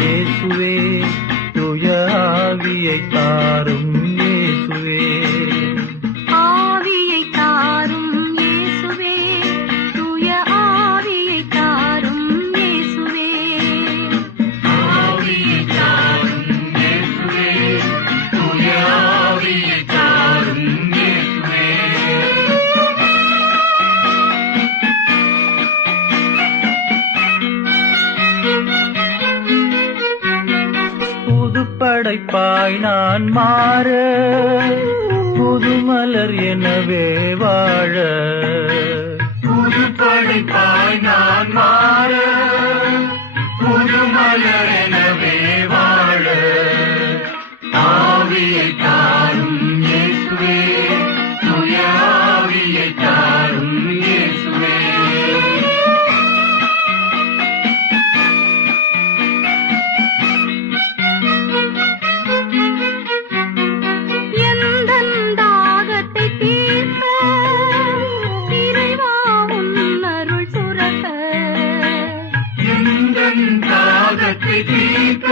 இயேசுவே, தூய ஆவியை தாரும் இயேசுவே. ஆவியை தாரும் இயேசுவே, தூய ஆவியை தாரும் இயேசுவே. ஆவியை தாரும் இயேசுவே, தூய ஆவியை தாரும் இயேசுவே. புதுப்படைப்பாய் நான் மாற, புதுமலர் எனவே வாழ. புதுப்படைப்பாய் நான் மாற, புதுமலர் எனவே வாழ. ஆவியை தாரும் இயேசுவே, தூய ஆவியை தாரும் இயேசுவே. எந்தன் தாகத்தை தீர்க்க, இறைவா உன் அருள் சுரக்க. எந்தன் தாகத்தை தீர்க்க